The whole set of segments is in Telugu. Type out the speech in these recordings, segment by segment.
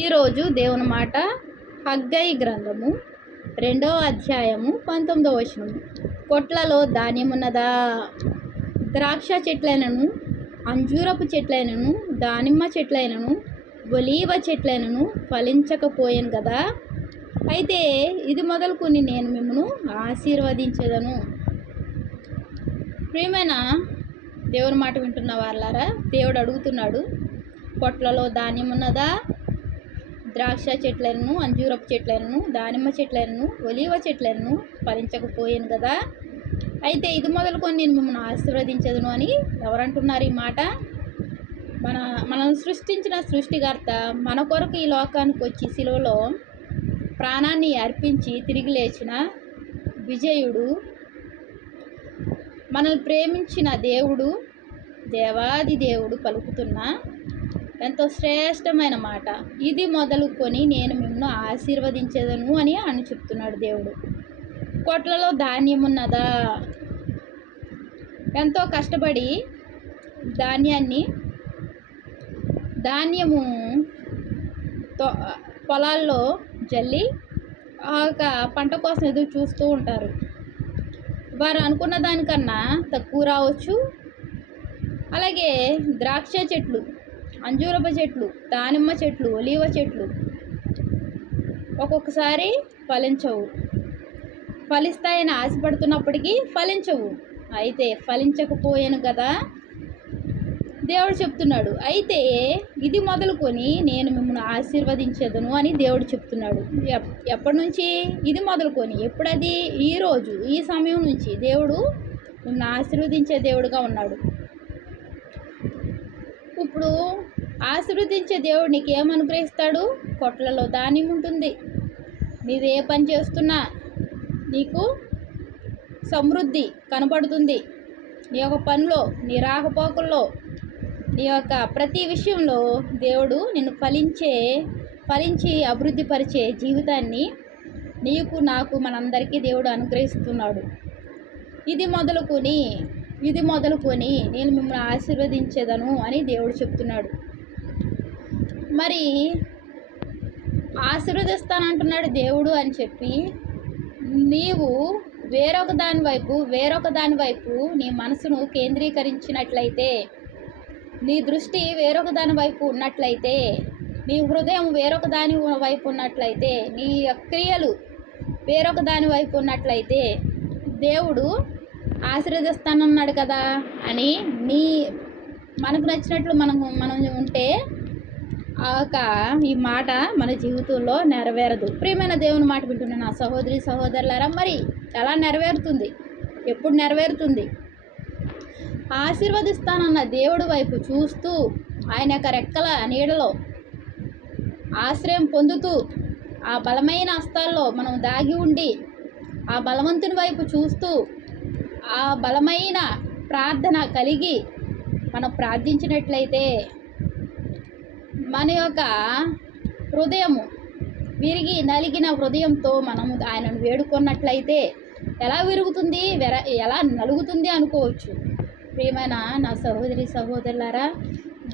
ఈరోజు దేవుని మాట హగ్గై గ్రంథము రెండవ అధ్యాయము పంతొమ్మిదవ వచనము. కొట్లలో ధాన్యమున్నదా? ద్రాక్ష చెట్లైనను అంజూరపు చెట్లైనను దానిమ్మ చెట్లైనను ఒలీవ చెట్లైనను ఫలించకపోయాను కదా అయితే ఇది మొదలుకొని నేను మిమ్మను ఆశీర్వదించదను. ప్రియమైన దేవుని మాట వింటున్న వాళ్ళారా దేవుడు అడుగుతున్నాడు కొట్లలో ధాన్యం ఉన్నదా ద్రాక్ష చెట్లను అంజూరపు చెట్లను దానిమ్మ చెట్లను ఒలివ చెట్లను ఫలించకపోయాను కదా. అయితే ఇది మొదలుకొని నేను మిమ్మల్ని ఆశీర్వదించదును అని ఎవరంటున్నారు ఈ మాట? మన మనల్ని సృష్టించిన సృష్టికర్త మన కొరకు ఈ లోకానికి వచ్చి సిలువలో ప్రాణాన్ని అర్పించి తిరిగి లేచిన విజయుడు మనల్ని ప్రేమించిన దేవుడు దేవాది దేవుడు పలుకుతున్న ఎంతో శ్రేష్టమైన మాట. ఇది మొదలుకొని నేను మిమ్మల్ని ఆశీర్వదించేదను అని అని చెప్తున్నాడు దేవుడు. కొట్లలో ధాన్యం ఉన్నదా ఎంతో కష్టపడి ధాన్యాన్ని ధాన్యము పొలాల్లో జల్లి ఆ యొక్క పంట కోసం ఎదురు చూస్తూ ఉంటారు. వారు అనుకున్న దానికన్నా తక్కువ రావచ్చు. అలాగే ద్రాక్ష చెట్లు అంజూరపు చెట్లు దానిమ్మ చెట్లు ఒలీవ చెట్లు. ఒక్కొక్కసారి ఫలించవు. ఫలిస్తాయని ఆశపడుతున్నప్పటికీ ఫలించవు. అయితే ఫలించకపోయాను కదా? దేవుడు చెప్తున్నాడు అయితే ఇది మొదలుకొని నేను మిమ్మల్ని ఆశీర్వదించదును అని దేవుడు చెప్తున్నాడు. ఎప్- ఎప్పటి నుంచి? ఇది మొదలుకొని ఎప్పుడది? ఈ రోజు ఈ సమయం నుంచి దేవుడు మిమ్మల్ని ఆశీర్వదించే దేవుడుగా ఉన్నాడు. ఇప్పుడు ఆశీర్వదించే దేవుడు నీకు ఏం అనుగ్రహిస్తాడు కొట్లలో ధాన్యం ఉంటుంది. నీవు ఏ పని చేస్తున్నా నీకు సమృద్ధి కనపడుతుంది నీ యొక్క పనిలో నీ రాకపోకల్లో నీ యొక్క ప్రతి విషయంలో దేవుడు నిన్ను ఫలించే ఫలించి అభివృద్ధి పరిచే జీవితాన్ని నీకు నాకు మనందరికీ దేవుడు అనుగ్రహిస్తున్నాడు. ఇది మొదలుకొని ఇది మొదలుకొని నేను మిమ్మల్ని ఆశీర్వదించేదను అని దేవుడు చెప్తున్నాడు. మరి ఆశీర్వదిస్తానంటున్నాడు దేవుడు అని చెప్పి నీవు వేరొక దాని వైపు వేరొక దాని వైపు నీ మనసును కేంద్రీకరించినట్లయితే నీ దృష్టి వేరొక దాని వైపు ఉన్నట్లయితే నీ హృదయం వేరొక దాని వైపు ఉన్నట్లయితే నీ క్రియలు వేరొక దాని వైపు ఉన్నట్లయితే దేవుడు ఆశీర్వదిస్తానన్నాడు కదా అని నీ మనకు నచ్చినట్లు మనం మనం ఉంటే ఆ యొక్క ఈ మాట మన జీవితంలో నెరవేరదు. ప్రియమైన దేవుని మాట వింటున్న నా సహోదరి సహోదరులారా మరి ఎలా నెరవేరుతుంది? ఎప్పుడు నెరవేరుతుంది? ఆశీర్వదిస్తానన్న దేవుడి వైపు చూస్తూ ఆయన యొక్క రెక్కల నీడలో ఆశ్రయం పొందుతూ ఆ బలమైన హస్తాల్లో మనం దాగి ఉండి ఆ బలవంతుని వైపు చూస్తూ ఆ బలమైన ప్రార్థన కలిగి మనం ప్రార్థించినట్లయితే మన యొక్క హృదయము విరిగి నలిగిన హృదయంతో మనము ఆయనను వేడుకున్నట్లయితే ఎలా విరుగుతుంది? వెర ఎలా నలుగుతుంది అనుకోవచ్చు. ప్రియమైన నా సహోదరి సహోదరులారా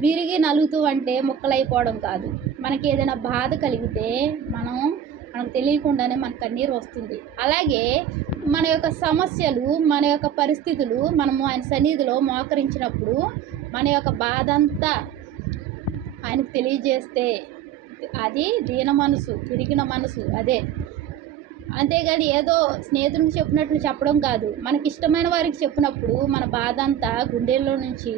విరిగి నలుగుతూ అంటే ముక్కలైపోవడం కాదు. మనకి ఏదైనా బాధ కలిగితే మనం మనకు తెలియకుండానే మన కన్నీరు వస్తుంది. అలాగే మన యొక్క సమస్యలు మన యొక్క పరిస్థితులు మనము ఆయన సన్నిధిలో మోకరించినప్పుడు మన యొక్క బాధ అంతా ఆయనకు తెలియజేస్తే అది దీన మనసు తిరిగిన మనసు అదే. అంతేగాని ఏదో స్నేహితునికి చెప్పినట్లు చెప్పడం కాదు. మనకి ఇష్టమైన వారికి చెప్పినప్పుడు మన బాధ అంతా గుండెల్లో నుంచి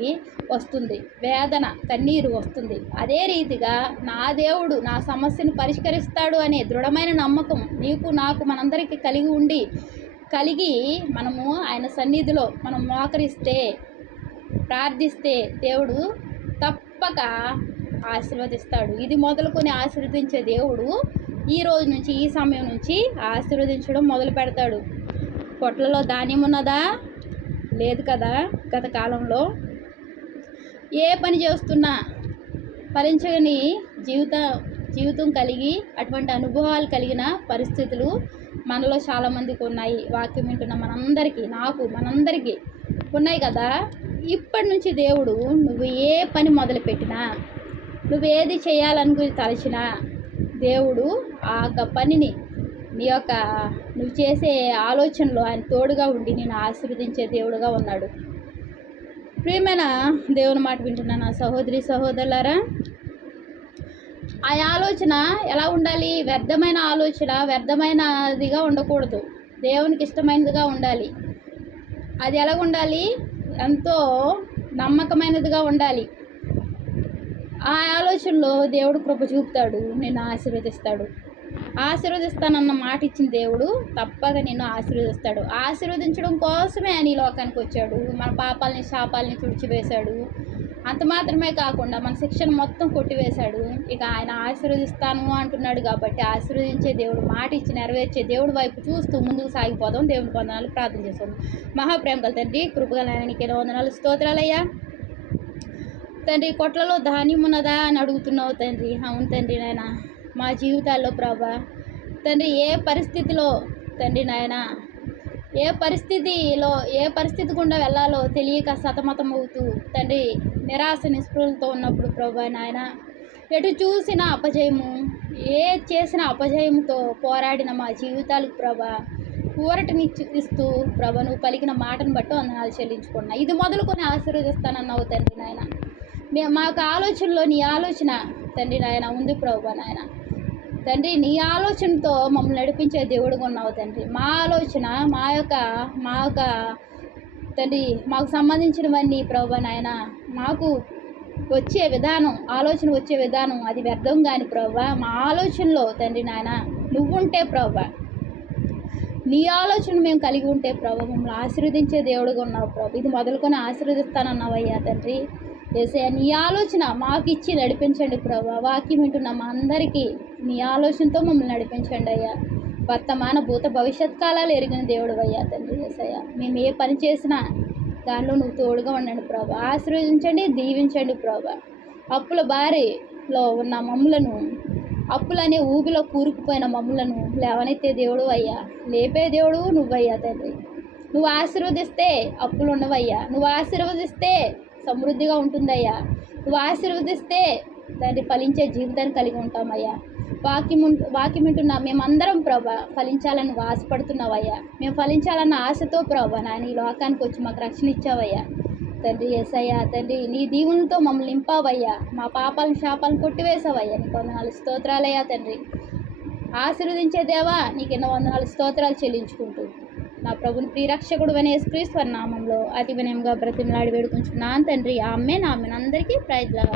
వస్తుంది. వేదన కన్నీరు వస్తుంది. అదే రీతిగా నా దేవుడు నా సమస్యను పరిష్కరిస్తాడు అనే దృఢమైన నమ్మకం నీకు నాకు మనందరికీ కలిగి ఉండి కలిగి మనము ఆయన సన్నిధిలో మనం మోకరిస్తే ప్రార్థిస్తే దేవుడు తప్పక ఆశీర్వదిస్తాడు. ఇది మొదలుకొని ఆశీర్వదించే దేవుడు ఈ రోజు నుంచి ఈ సమయం నుంచి ఆశీర్వదించడం మొదలు పెడతాడు. పొట్లలో ధాన్యం ఉన్నదా? లేదు కదా గత కాలంలో. ఏ పని చేస్తున్నా ఫలించని జీవిత జీవితం కలిగి అటువంటి అనుభవాలు కలిగిన పరిస్థితులు మనలో చాలామందికి ఉన్నాయి వాక్యం వింటున్న మనందరికీ నాకు మనందరికీ ఉన్నాయి కదా? ఇప్పటి నుంచి దేవుడు నువ్వు ఏ పని మొదలుపెట్టినా నువ్వేది చేయాలనుకుని తలచినా దేవుడు ఆ యొక్క పనిని నీ యొక్క నువ్వు చేసే ఆలోచనలో ఆయన తోడుగా ఉండి నేను ఆశీర్వదించే దేవుడుగా ఉన్నాడు. ప్రియమైన దేవుని మాట వింటున్నా నా సహోదరి సహోదరులారా ఆ ఆలోచన ఎలా ఉండాలి? వ్యర్థమైన ఆలోచన వ్యర్థమైనదిగా ఉండకూడదు. దేవునికి ఇష్టమైనదిగా ఉండాలి. అది ఎలా ఉండాలి? ఎంతో నమ్మకమైనదిగా ఉండాలి. ఆ ఆలోచనలో దేవుడు కృప చూపుతాడు నేను ఆశీర్వదిస్తాడు. ఆశీర్వదిస్తానన్న మాట ఇచ్చిన దేవుడు తప్పక నిన్ను ఆశీర్వదిస్తాడు. ఆశీర్వదించడం కోసమే ఆయన ఈ లోకానికి వచ్చాడు. మన పాపాలని శాపాలని తుడిచివేశాడు. అంత మాత్రమే కాకుండా మన శిక్షను మొత్తం కొట్టివేశాడు. ఇక ఆయన ఆశీర్వదిస్తాను అంటున్నాడు కాబట్టి ఆశీర్వదించే దేవుడు మాట ఇచ్చి నెరవేర్చే దేవుడి వైపు చూస్తూ ముందుకు సాగిపోదాం. దేవుని వందనాలు ప్రార్థన చేస్తాం. మహాప్రేమ గల తండ్రి కృపగలనికి వందనాలు. స్తోత్రాలయ్యా. తండ్రి కొట్లలో ధాన్యం ఉన్నదా అని అడుగుతున్నావు తండ్రి. అవును తండ్రి నాయన మా జీవితాల్లో ప్రభా తండ్రి ఏ పరిస్థితిలో తండ్రి నాయన ఏ పరిస్థితిలో ఏ పరిస్థితి గుండా వెళ్ళాలో తెలియక సతమతం అవుతూ తండ్రి నిరాశ నిస్పృహలతో ఉన్నప్పుడు ప్రభా నాయన ఎటు చూసిన అపజయము ఏ చేసిన అపజయంతో పోరాడిన మా జీవితాలకు ప్రభా ఊరటని ఇస్తూ ప్రభా నువ్వు పలికిన మాటను బట్టి వందనాలు చెల్లించుకున్నా ఇది మొదలుకొని ఆశీర్వదిస్తానన్నావు తండ్రి నాయన. మే మాకు ఆలోచనలో నీ ఆలోచన తండ్రి నాయన ఉంది ప్రభా నాయన. తండ్రి నీ ఆలోచనతో మమ్మల్ని నడిపించే దేవుడుగా ఉన్నావు తండ్రి. మా ఆలోచన మా యొక్క మా యొక్క తండ్రి మాకు సంబంధించినవన్నీ ప్రభు నాయన మాకు వచ్చే విధానం ఆలోచన వచ్చే విధానం అది వ్యర్థం కాని ప్రభు. మా ఆలోచనలో తండ్రి నాయన నువ్వుంటే ప్రభు. నీ ఆలోచన మేము కలిగి ఉంటే ప్రభు మమ్మల్ని ఆశీర్వదించే దేవుడుగా ఉన్నావు ప్రభు. ఇది మొదలుకొని ఆశీర్వదిస్తానన్నావయ్యా తండ్రి. ఏసయ్య నీ ఆలోచన మాకు ఇచ్చి నడిపించండి ప్రభా. వాక్యం వింటున్న మా అందరికీ నీ ఆలోచనతో మమ్మల్ని నడిపించండి అయ్యా. వర్తమాన భూత భవిష్యత్ కాలాలు ఎరిగిన దేవుడు అయ్యా తండ్రి ఏసయ్య. మేము ఏ పని చేసినా దానిలో నువ్వు తోడుగా ఉండండి ప్రభా. ఆశీర్వదించండి దీవించండి ప్రభా. అప్పుల బారిలో ఉన్న మమ్ములను అప్పులనే ఊబిలో కూరుకుపోయిన మమ్ములను లేవనెత్తే దేవుడు అయ్యా. లేపే దేవుడు నువ్వయ్యా తండ్రి. నువ్వు ఆశీర్వదిస్తే అప్పులు ఉండవయ్యా నువ్వు ఆశీర్వదిస్తే సమృద్ధిగా ఉంటుందయ్యా. నువ్వు ఆశీర్వదిస్తే దాన్ని ఫలించే జీవితాన్ని కలిగి ఉంటామయ్యా. వాక్యం వాక్యం ఉంటున్నా మేమందరం ప్రభా ఫలించాలని ఆశపడుతున్నావయ్యా. మేము ఫలించాలన్న ఆశతో ప్రభా నాయన ఈ లోకానికి వచ్చి మాకు రక్షణ ఇచ్చావయ్యా. తండ్రి ఎస్ఐయా తండ్రి నీ దీవులతో మమ్మల్ని నింపావయ్యా. మా పాపాలను శాపాలను కొట్టివేసావయ్యా నీకు వందనాలు స్తోత్రాలయ్యా తండ్రి. ఆశీర్వదించే దేవా నీకు ఎన్నో వందనాలు స్తోత్రాలు చెల్లించుకుంటూ. నా ప్రభుని ప్రియరక్షకుడు అనే యేసుక్రీస్తు నామంలో అతి వినయంగా బ్రతిమలాడి వేడుకుంటున్నాను తండ్రి ఆమె నా అందరికీ ప్రైజ్లా